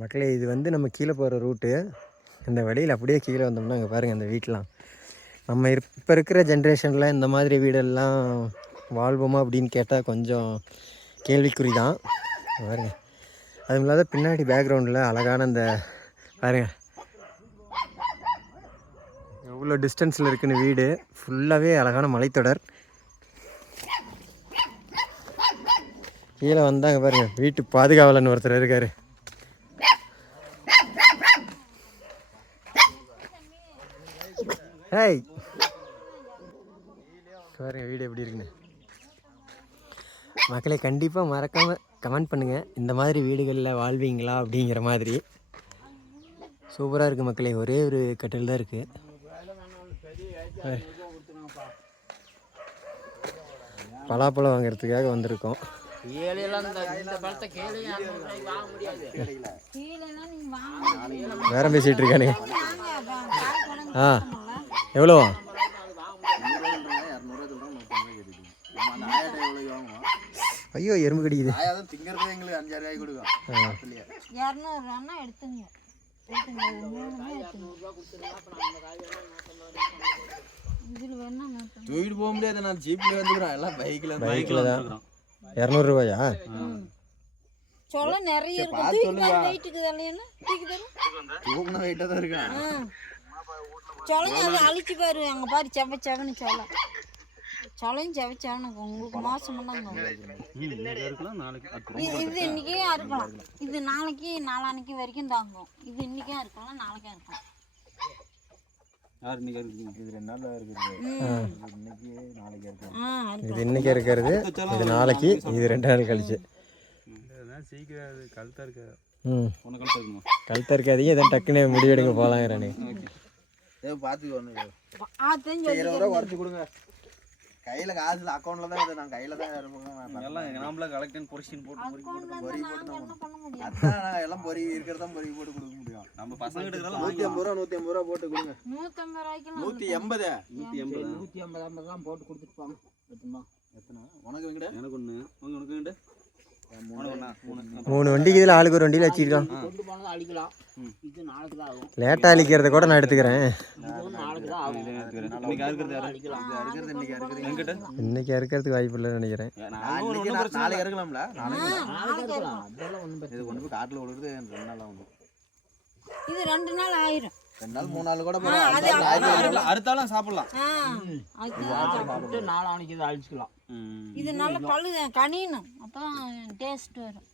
மக்களே இது வந்து நம்ம கீழே போகிற ரூட்டு. இந்த வழியில் அப்படியே கீழே வந்தோம்னா அங்கே பாருங்கள் அந்த வீட்டெலாம் நம்ம இப்போ இருக்கிற ஜென்ரேஷனில் இந்த மாதிரி வீடெல்லாம் வாழ்வோமா அப்படின்னு கேட்டால் கொஞ்சம் கேள்விக்குறி தான். பாருங்க. அதுவும் இல்லாத பின்னாடி பேக்ரவுண்டில் அழகான அந்த பாருங்கள் எவ்வளோ டிஸ்டன்ஸில் இருக்குன்னு வீடு. ஃபுல்லாகவே அழகான மலைத்தொடர். கீழே வந்தாங்க பாருங்கள் வீட்டு பாதுகாவலன் ஒருத்தர் இருக்கார். ஹேய் பாருங்க வீடு எப்படி இருக்குன்னு. மக்களே கண்டிப்பாக மறக்காமல் கமெண்ட் பண்ணுங்கள் இந்த மாதிரி வீடுகளில் வாழ்வீங்களா அப்படிங்கிற மாதிரி. சூப்பராக இருக்குது மக்களே ஒரே ஒரு கட்டில் தான் இருக்குது பலாப்பழம் வாங்குறதுக்காக வந்திருக்கோம். வேற பேசிகிட்டு இருக்கானே ஆ. எவ்வளோ? ஐயோ எறும்பு கடிக்குது. தூக்கிட்டு போக முடியாது நான் ஜீப்ல வந்துக்கிறேன். எல்லாம் பைக்ல பைக்கில் தான். இரநூறுவாயா? சொல்ல நிறைய இருக்கு தூக்கி தான் வெயிட்டுக்கு தரேன் தூக்குன வெயிட்டா தான் இருக்கேன் சொல்லுங்க அதை அழிச்சு பாரு அங்கே பாரு செவ செவன்னு சொல்ல சொல்லையும் செவ செவனுக்கு உங்களுக்கு மோசமெல்லாம் இது இது இன்னைக்கே அறுக்கலாம் இது நாளைக்கு நாளான்னைக்கு வரைக்கும் தாங்கும். இது இன்னைக்கே அறுக்கலாம் நாளைக்கே இருக்கலாம். இது இன்னைக்கு இருக்கிறது. இது நாளைக்கு இது ரெண்டு நாள் கழிச்சு. சீக்கிரம் அது கழுத்தா இருக்காதீங்க இதான் டக்குன்னு முடிவெடுங்க போகலாங்கிறானே கொடுங்க. கையில காசு அக்கௌண்ட்ல தான் இருக்கு. நான் கையில தான் எல்லாம் நாமள கலெக்டன் பொரிஷன் போட்டு பொறி போட்டு பொறி போட்டு அதான் எல்லாம் பொறி இருக்கிறதா பொறி போட்டு கொடுக்க முடியும். நம்ம பசங்க எடுக்கிறதா நூத்தி ஐம்பது ரூபா நூத்தி ஐம்பது ரூபா போட்டு கொடுங்க. ரூபாய்க்கு நூத்தி எண்பது. நூற்றி எண்பது நூற்றி ஐம்பது ஐம்பது தான் போட்டு கொடுத்துட்டு போங்க. எத்தனை? உனக்கு எனக்கு ஒண்ணு. உங்க உனக்கு மூணு வண்டிக்கு இதில் ஆளுக்கு ஒரு வண்டியில் ஆகும். லேட்டாக அழிக்கிறத கூட நான் எடுத்துக்கிறேன். இது வந்து நாளைக்கு தான் ஆகும். இன்னைக்கு அறுக்கிறதுக்கு வாய்ப்பு இல்லைன்னு நினைக்கிறேன். இது ரெண்டு நாள் ஆயிரும். ரெண்டு நாள் மூணு நாள் கூட அது போகிறோம் அறுத்தாலும் சாப்பிடலாம். சாப்பிட்டு நாளானைக்கு இதை அழிச்சிக்கலாம். இது நல்ல பழு கனியணும் அப்போ டேஸ்ட் வரும்.